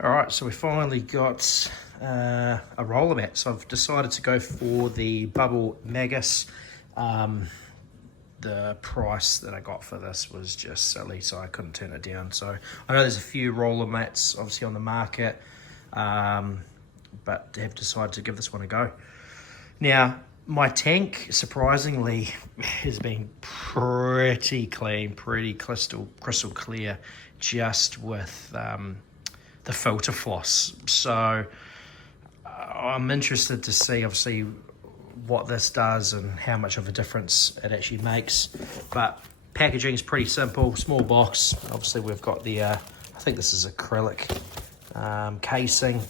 All right, so we finally got a roller mat. So I've decided to go for the Bubble Magus. The price that I got for this was just silly, so I couldn't turn it down. So I know there's a few roller mats obviously on the market, but have decided to give this one a go. Now, my tank, surprisingly, has been pretty clean, pretty crystal clear, just with the filter floss. So I'm interested to see obviously what this does and how much of a difference it actually makes. But packaging is pretty simple, small box. Obviously we've got the I think this is acrylic casing.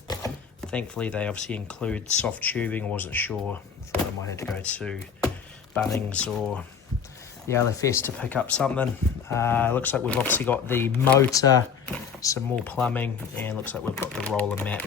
Thankfully they obviously include soft tubing. I wasn't sure, thought I might have to go to Bunnings or the LFS to pick up something. Looks like we've obviously got the motor, some more plumbing, and looks like we've got the roller mat.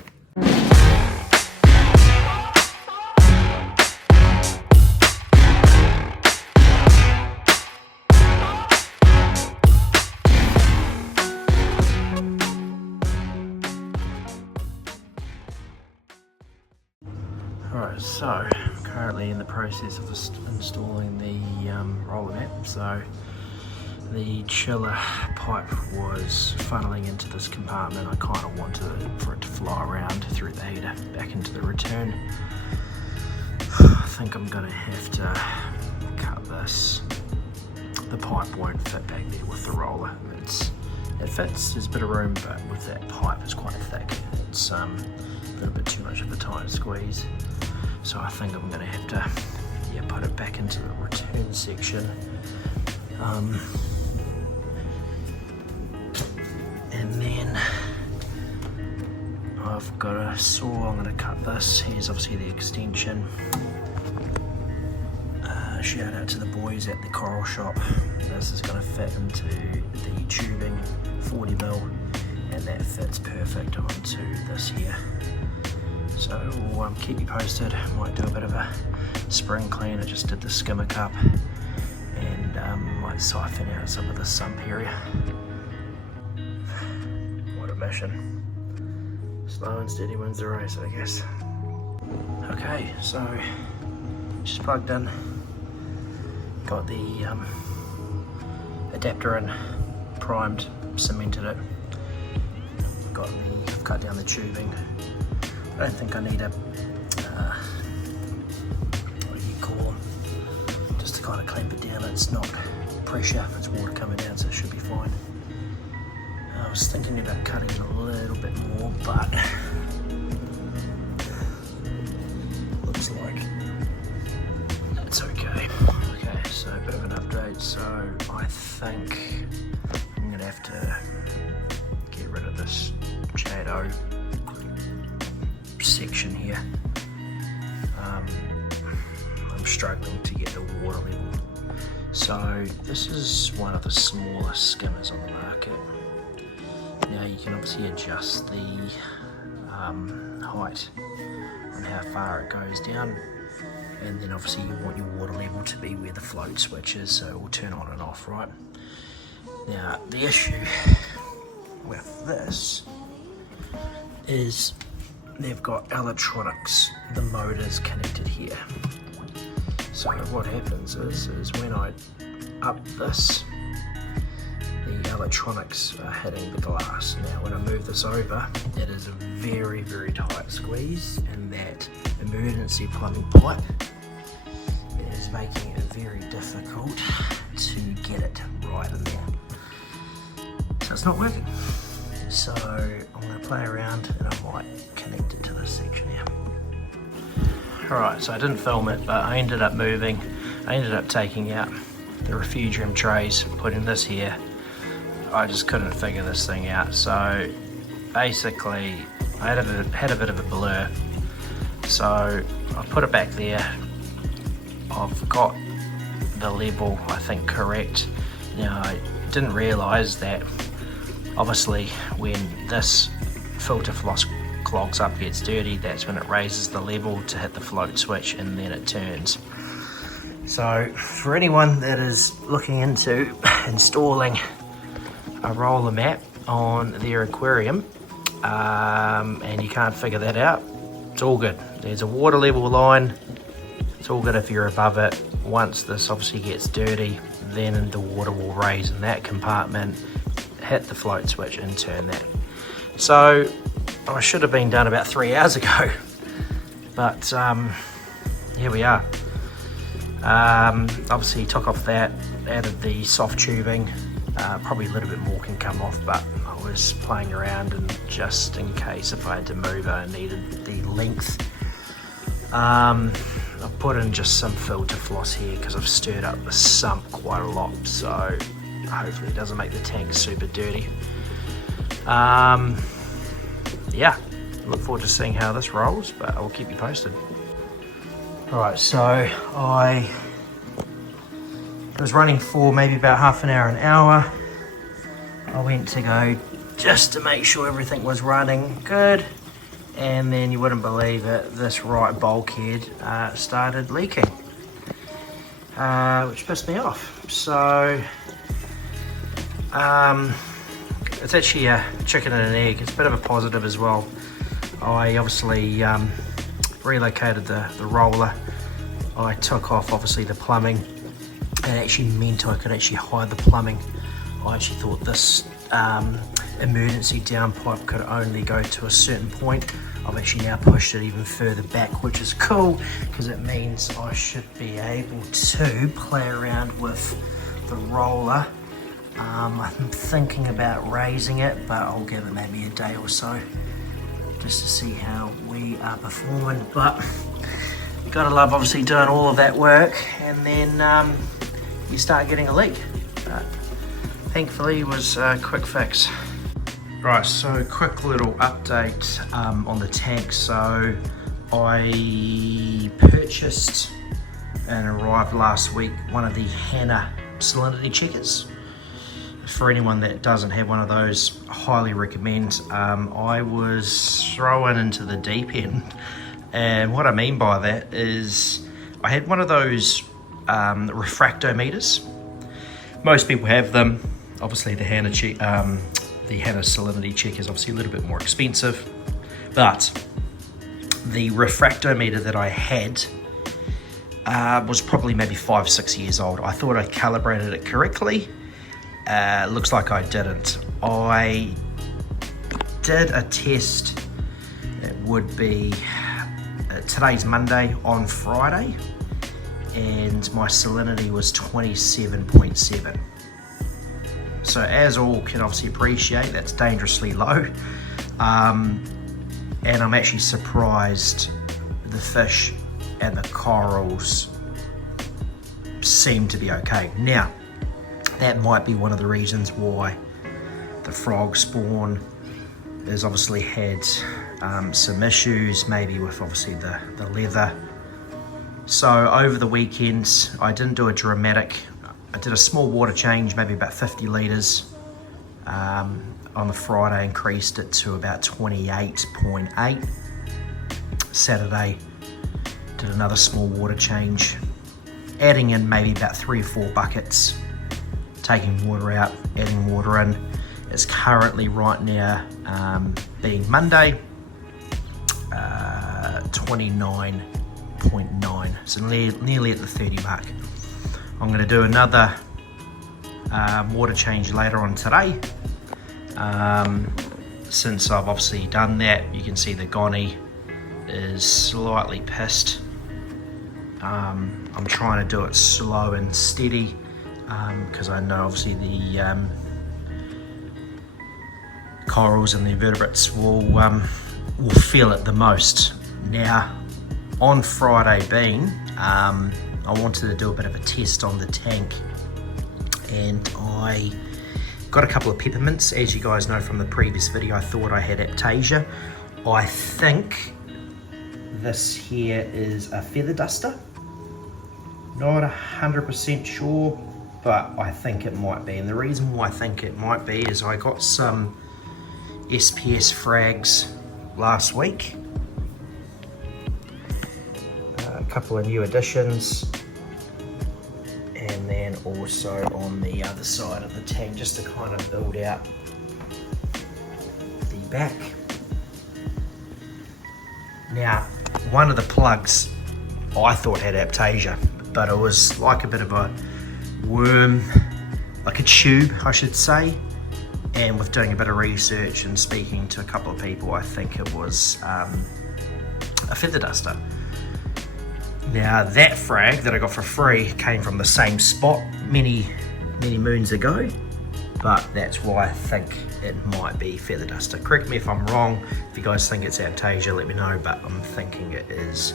Alright, so I'm currently in the process of installing the roller mat. So the chiller pipe was funneling into this compartment. I kind of wanted for it to flow around through the heater back into the return. I think I'm going to have to cut this. The pipe won't fit back there with the roller. It fits, there's a bit of room, but with that pipe it's quite thick. It's a little bit too much of a tight squeeze. So I think I'm going to have to put it back into the return section. And then I've got a saw, I'm going to cut this. Here's obviously the extension. Shout out to the boys at the Coral Shop. This is going to fit into the tubing, 40mm, and that fits perfect onto this here. So we'll keep you posted. Might do a bit of a spring clean. I just did the skimmer cup, and might siphon out some of the sump area. What a mission. Slow and steady wins the race, I guess. Okay, so just plugged in. Got the adapter in, primed, cemented it. I've cut down the tubing. I don't think I need a, what do you call them, just to kind of clamp it down. It's not pressure, it's water coming down, so it should be fine. I was thinking about cutting it a little bit more, but looks like it's okay. Okay, so a bit of an update. So I think I'm going to have to get rid of this Cade section here. I'm struggling to get the water level. So this is one of the smallest skimmers on the market. Now you can obviously adjust the height on how far it goes down, and then obviously you want your water level to be where the float switch is, so it will turn on and off, right? Now the issue with this is they've got electronics, the motor's connected here. So what happens is when I up this, the electronics are hitting the glass. Now when I move this over, it is a very, very tight squeeze, and that emergency plumbing pipe is making it very difficult to get it right in there. So it's not working. So I'm going to play around and I might connect it to this section here. Alright, so I didn't film it, but I ended up moving. I ended up taking out the refugium trays, putting this here. I just couldn't figure this thing out. So basically I had a bit of a blur. So I put it back there. I've got the level, I think, correct. Now I didn't realise that obviously when this filter floss clogs up, gets dirty, that's when it raises the level to hit the float switch, and then it turns. So for anyone that is looking into installing a roller mat on their aquarium, and you can't figure that out, it's all good. There's a water level line, it's all good if you're above it. Once this obviously gets dirty, then the water will raise in that compartment, hit the float switch and turn that. So I should have been done about 3 hours ago, but here we are. Obviously took off that, added the soft tubing, probably a little bit more can come off, but I was playing around and just in case if I had to move I needed the length. I've put in just some filter floss here because I've stirred up the sump quite a lot, so hopefully it doesn't make the tank super dirty. Yeah, look forward to seeing how this rolls, but I'll keep you posted. Alright, so I was running for maybe about half an hour. I went to go just to make sure everything was running good, and then you wouldn't believe it, this right bulkhead started leaking, which pissed me off. So it's actually a chicken and an egg. It's a bit of a positive as well. I obviously relocated the roller. I took off obviously the plumbing, and it actually meant I could actually hide the plumbing. I actually thought this emergency downpipe could only go to a certain point. I've actually now pushed it even further back, which is cool because it means I should be able to play around with the roller. I'm thinking about raising it, but I'll give it maybe a day or so just to see how we are performing. But you gotta love obviously doing all of that work and then you start getting a leak. But thankfully it was a quick fix. Right, so quick little update on the tank. So I purchased and arrived last week one of the Hanna salinity checkers. For anyone that doesn't have one of those, highly recommend. I was thrown into the deep end, and what I mean by that is I had one of those refractometers. Most people have them. Obviously the Hanna salinity check is obviously a little bit more expensive, but the refractometer that I had was probably maybe 5-6 years old. I thought I calibrated it correctly. Looks like I didn't. I did a test. It would be today's Monday, on Friday, and my salinity was 27.7. So as all can obviously appreciate, that's dangerously low. And I'm actually surprised the fish and the corals seem to be okay. Now, that might be one of the reasons why the frog spawn has obviously had some issues, maybe with obviously the leather. So over the weekend, I didn't do a dramatic, I did a small water change, maybe about 50 litres. On the Friday, increased it to about 28.8. Saturday, did another small water change, adding in maybe about 3 or 4 buckets, taking water out, adding water in. It's currently right now, being Monday, 29.9, so nearly at the 30 mark. I'm going to do another water change later on today. Since I've obviously done that, you can see the gonny is slightly pissed. I'm trying to do it slow and steady because I know obviously the corals and the invertebrates will feel it the most. Now, on Friday being, I wanted to do a bit of a test on the tank, and I got a couple of peppermints. As you guys know from the previous video, I thought I had Aptasia. I think this here is a feather duster. Not 100% sure, but I think it might be. And the reason why I think it might be is I got some SPS frags last week. A couple of new additions. And then also on the other side of the tank, just to kind of build out the back. Now, one of the plugs I thought had aptasia, but it was like a bit of a worm, like a tube, I should say. And with doing a bit of research and speaking to a couple of people, I think it was a feather duster. Now, that frag that I got for free came from the same spot many moons ago, but that's why I think it might be feather duster. Correct me if I'm wrong. If you guys think it's aptasia, let me know, but I'm thinking it is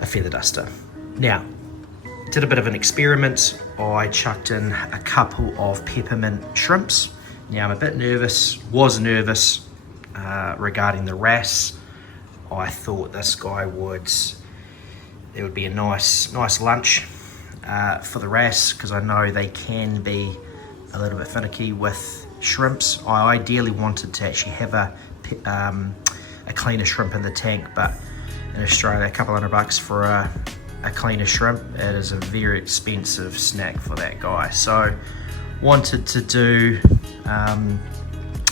a feather duster. Now, did a bit of an experiment. I chucked in a couple of peppermint shrimps. Now, I'm a bit nervous, was nervous regarding the wrasse. I thought this guy it would be a nice lunch for the wrasse, because I know they can be a little bit finicky with shrimps. I ideally wanted to actually have a cleaner shrimp in the tank, but in Australia, a couple $100 for a cleaner shrimp, it is a very expensive snack for that guy. So wanted to do a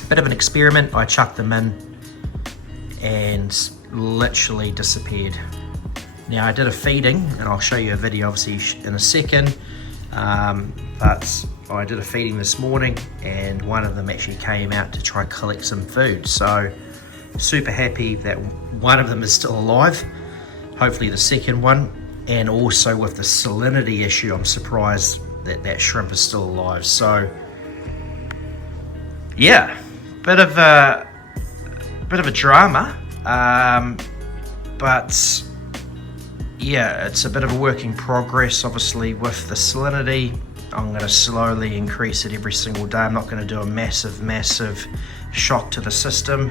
bit of an experiment. I chucked them in and literally disappeared. Now, I did a feeding, and I'll show you a video obviously in a second, but I did a feeding this morning and one of them actually came out to try collect some food. So super happy that one of them is still alive, hopefully the second one. And also with the salinity issue, I'm surprised that shrimp is still alive. So yeah, bit of a drama, but yeah, it's a bit of a work in progress. Obviously with the salinity, I'm going to slowly increase it every single day. I'm not going to do a massive shock to the system.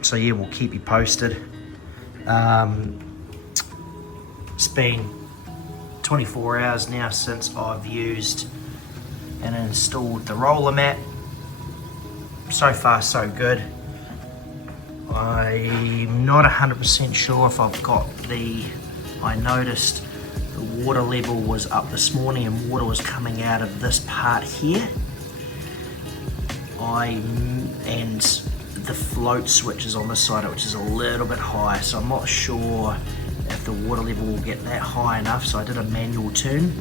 So yeah, we'll keep you posted. It's been 24 hours now since I've used and installed the roller mat. So far so good. I'm not 100% sure if I've got I noticed the water level was up this morning and water was coming out of this part here. And the float switch is on this side, which is a little bit high, so I'm not sure if the water level will get that high enough. So I did a manual turn.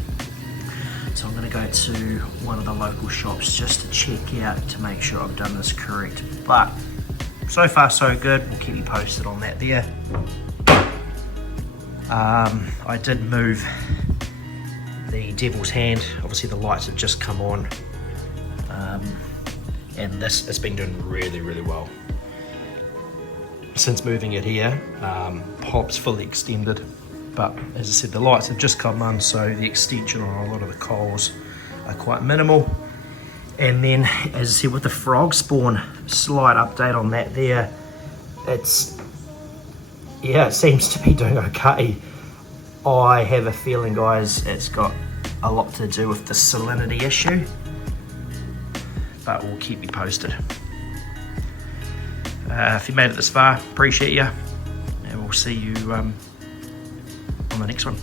So I'm going to go to one of the local shops just to check out to make sure I've done this correct. But so far so good. We'll keep you posted on that there. I did move the devil's hand. Obviously the lights have just come on, and this has been doing really well since moving it here. Pop's fully extended, but as I said, the lights have just come on, so the extension on a lot of the coals are quite minimal. And then, as I said, with the frog spawn, slight update on that there. It seems to be doing okay. I have a feeling, guys, it's got a lot to do with the salinity issue, but we'll keep you posted. If you made it this far, appreciate you, and we'll see you on the next one.